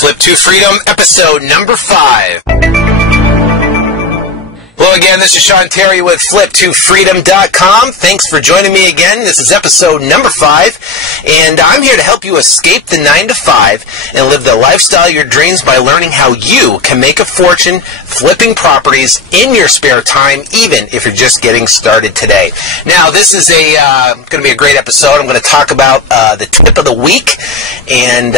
Flip to Freedom, episode number 5. Hello again, this is Sean Terry with flip2freedom.com. Thanks for joining me again. This is episode number 5, and I'm here to help you escape the 9 to 5 and live the lifestyle of your dreams by learning how you can make a fortune flipping properties in your spare time, even if you're just getting started today. Now, this is going to be a great episode. I'm going to talk about the tip of the week, and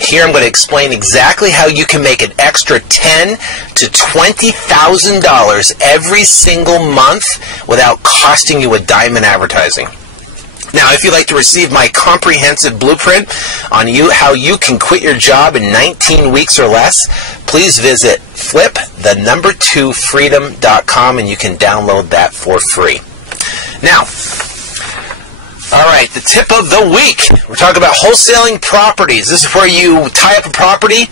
here I'm going to explain exactly how you can make an extra $10,000 to $20,000 every single month without costing you a dime in advertising. Now, if you'd like to receive my comprehensive blueprint on how you can quit your job in 19 weeks or less, please visit flip2freedom.com and you can download that for free. Now, all right, the tip of the week. We're talking about wholesaling properties. This is where you tie up a property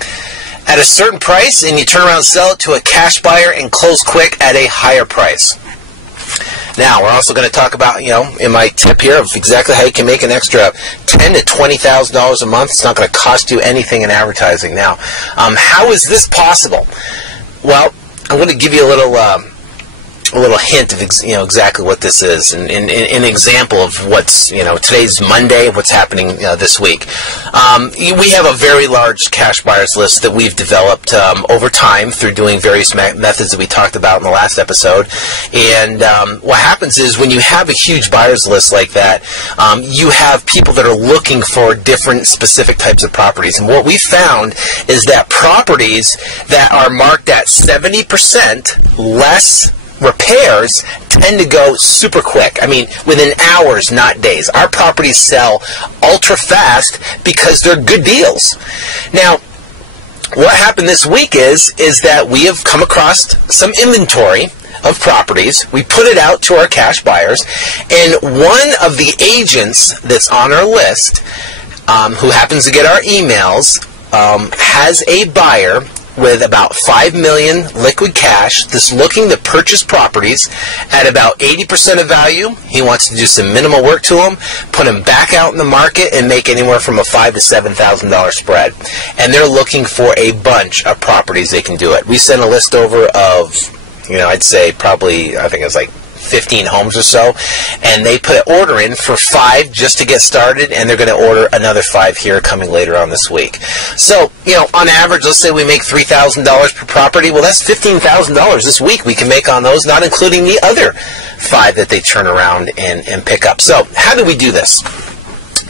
at a certain price and you turn around and sell it to a cash buyer and close quick at a higher price. Now, we're also going to talk about, in my tip here of exactly how you can make an extra $10,000 to $20,000 a month. It's not going to cost you anything in advertising. Now, how is this possible? Well, I'm going to give you a little hint of exactly what this is, and an example of what's today's Monday, what's happening this week. We have a very large cash buyers list that we've developed over time through doing various methods that we talked about in the last episode. And what happens is when you have a huge buyers list like that, you have people that are looking for different specific types of properties. And what we found is that properties that are marked at 70% less repairs tend to go super quick. I mean, within hours, not days. Our properties sell ultra fast because they're good deals. Now, what happened this week is that we have come across some inventory of properties. We put it out to our cash buyers, and one of the agents that's on our list, who happens to get our emails, has a buyer with about $5 million liquid cash that's looking to purchase properties at about 80% of value. He wants to do some minimal work to them, put them back out in the market, and make anywhere from a $5,000 to $7,000 spread. And they're looking for a bunch of properties they can do it. We sent a list over of, I'd say probably, I think it was like 15 homes or so, and they put an order in for 5 just to get started, and they're going to order another 5 here coming later on this week. So, on average, let's say we make $3,000 per property. Well, that's $15,000 this week we can make on those, not including the other 5 that they turn around and pick up. So, how do we do this?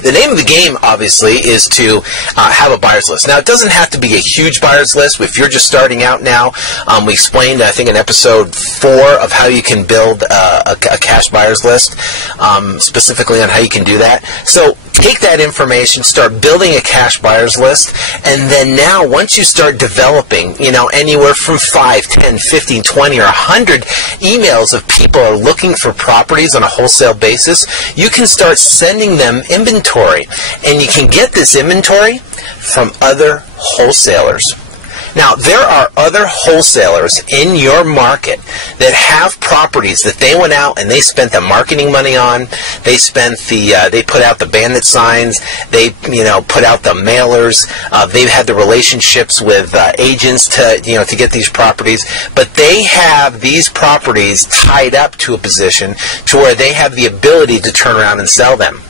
The name of the game, obviously, is to have a buyer's list. Now, it doesn't have to be a huge buyer's list. If you're just starting out now, we explained, I think, in episode 4 of how you can build a cash buyer's list, specifically on how you can do that. So take that information, start building a cash buyer's list, and then now, once you start developing, anywhere from 5, 10, 15, 20, or 100 emails of people are looking for properties on a wholesale basis, you can start sending them inventory. And you can get this inventory from other wholesalers. Now, there are other wholesalers in your market that have properties that they went out and they spent the marketing money on. They spent they put out the bandit signs. They, put out the mailers. They've had the relationships with agents to get these properties. But they have these properties tied up to a position to where they have the ability to turn around and sell them.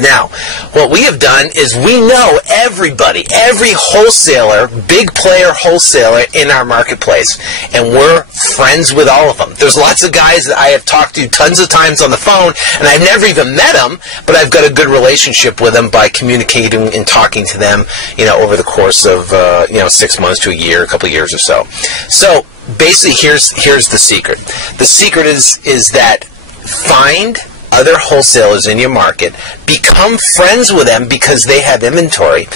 Now, what we have done is we know everybody, every wholesaler, big player wholesaler in our marketplace, and we're friends with all of them. There's lots of guys that I have talked to tons of times on the phone, and I've never even met them, but I've got a good relationship with them by communicating and talking to them, over the course of, 6 months to a year, a couple of years or so. So, basically, here's the secret. The secret is that find other wholesalers in your market, become friends with them because they have inventory,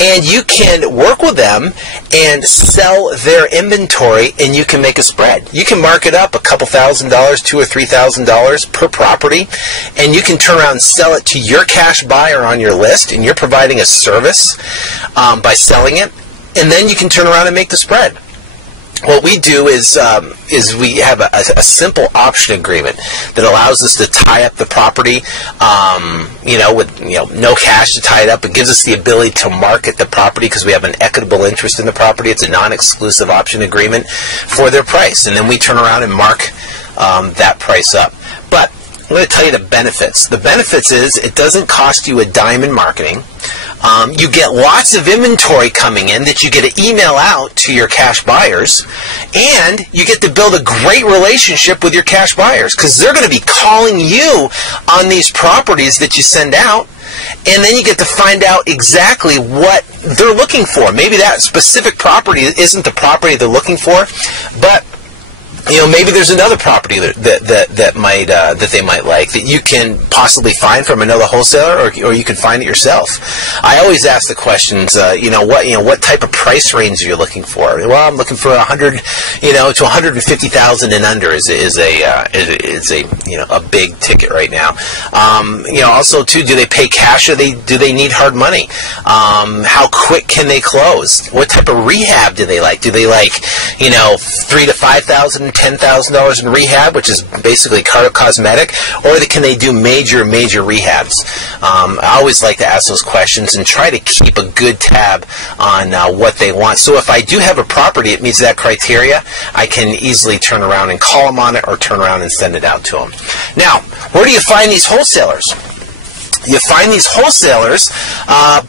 and you can work with them and sell their inventory, and you can make a spread. You can mark it up a couple $1,000, $2,000 or $3,000 per property, and you can turn around and sell it to your cash buyer on your list, and you're providing a service by selling it, and then you can turn around and make the spread. what we do is we have a simple option agreement that allows us to tie up the property, with no cash to tie it up. It gives us the ability to market the property because we have an equitable interest in the property. It's a non-exclusive option agreement for their price, and then we turn around and mark that price up. But I'm going to tell you the benefits. The benefits is it doesn't cost you a dime in marketing. You get lots of inventory coming in that you get to email out to your cash buyers, and you get to build a great relationship with your cash buyers because they're going to be calling you on these properties that you send out, and then you get to find out exactly what they're looking for. Maybe that specific property isn't the property they're looking for, but maybe there's another property that they might like that you can possibly find from another wholesaler, or you can find it yourself. I always ask the questions, what type of price range are you looking for? Well, I'm looking for 100, to 150,000 and under is a big ticket right now. Also too, do they pay cash or do they need hard money? How quick can they close? What type of rehab do they like? Do they like, $3,000 to $5,000? $10,000 in rehab, which is basically cosmetic, or can they do major rehabs? I always like to ask those questions and try to keep a good tab on what they want. So if I do have a property that meets that criteria, I can easily turn around and call them on it or turn around and send it out to them. Now, where do you find these wholesalers? You find these wholesalers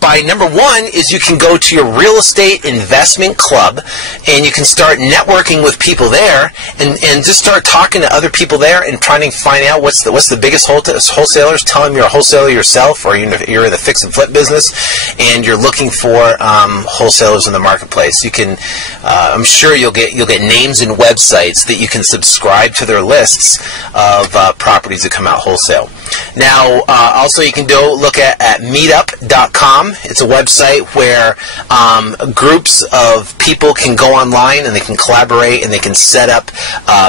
by, number one, is you can go to your real estate investment club and you can start networking with people there and just start talking to other people there and trying to find out what's the biggest wholesalers. Tell them you're a wholesaler yourself, or you're in the fix and flip business and you're looking for wholesalers in the marketplace. You can, I'm sure you'll get names and websites that you can subscribe to their lists of properties that come out wholesale. Now, also you can look at meetup.com. It's a website where groups of people can go online and they can collaborate and they can set up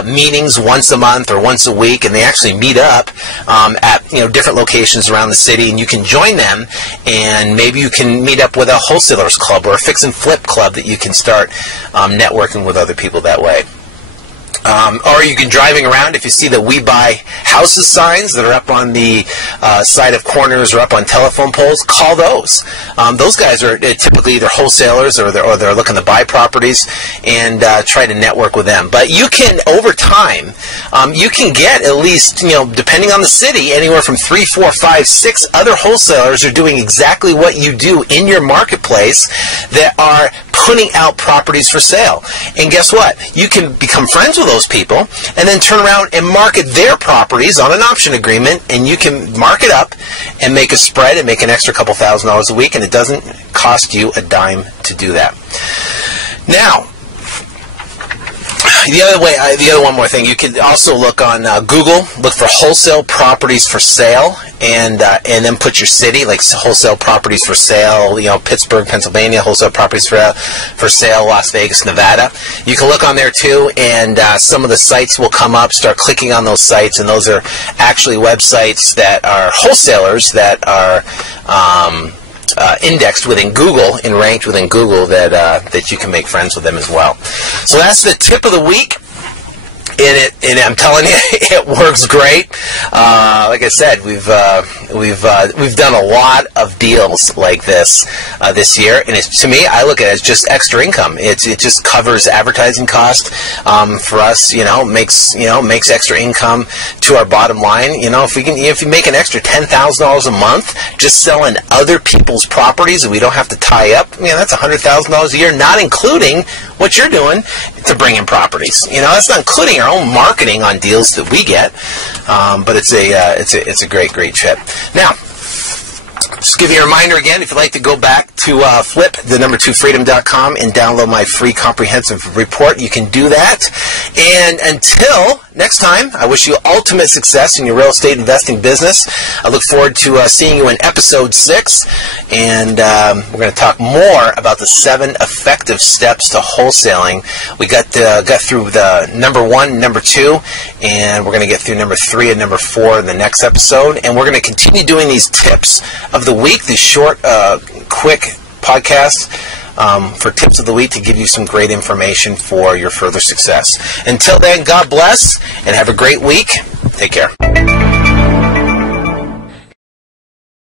meetings once a month or once a week, and they actually meet up at different locations around the city, and you can join them, and maybe you can meet up with a wholesalers club or a fix and flip club that you can start networking with other people that way. Or you can, driving around, if you see the We Buy Houses signs that are up on the side of corners or up on telephone poles, call those. Those guys are typically either wholesalers or they're looking to buy properties, and try to network with them. But you can, over time, you can get at least, depending on the city, anywhere from 3, 4, 5, 6 other wholesalers are doing exactly what you do in your marketplace that are putting out properties for sale. And guess what? You can become friends with those people and then turn around and market their properties on an option agreement, and you can mark it up and make a spread and make an extra couple $1,000s a week, and it doesn't cost you a dime to do that. Now, one more thing, you can also look on Google, look for wholesale properties for sale, and then put your city, like wholesale properties for sale, Pittsburgh, Pennsylvania, wholesale properties for sale, Las Vegas, Nevada. You can look on there too, and some of the sites will come up. Start clicking on those sites, and those are actually websites that are wholesalers that are indexed within Google and ranked within Google that you can make friends with them as well. So that's the tip of the week. And I'm telling you, it works great. Like I said, we've done a lot of deals like this this year, and to me, I look at it as just extra income. It just covers advertising cost for us. Makes extra income to our bottom line. If you make an extra $10,000 a month just selling other people's properties, and we don't have to tie up, that's $100,000 a year, not including what you're doing to bring in properties. That's not including our own marketing on deals that we get, but it's a great trip. Now, just give you a reminder again, if you'd like to go back to flip the number 2freedom.com and download my free comprehensive report, you can do that. And until next time, I wish you ultimate success in your real estate investing business. I look forward to seeing you in episode 6, and we're going to talk more about the 7 effective steps to wholesaling. We got through the number 1, number 2, and we're going to get through number 3 and number 4 in the next episode. And we're going to continue doing these tips of the week, these short, quick podcasts for tips of the week to give you some great information for your further success. Until then, God bless and have a great week. Take care.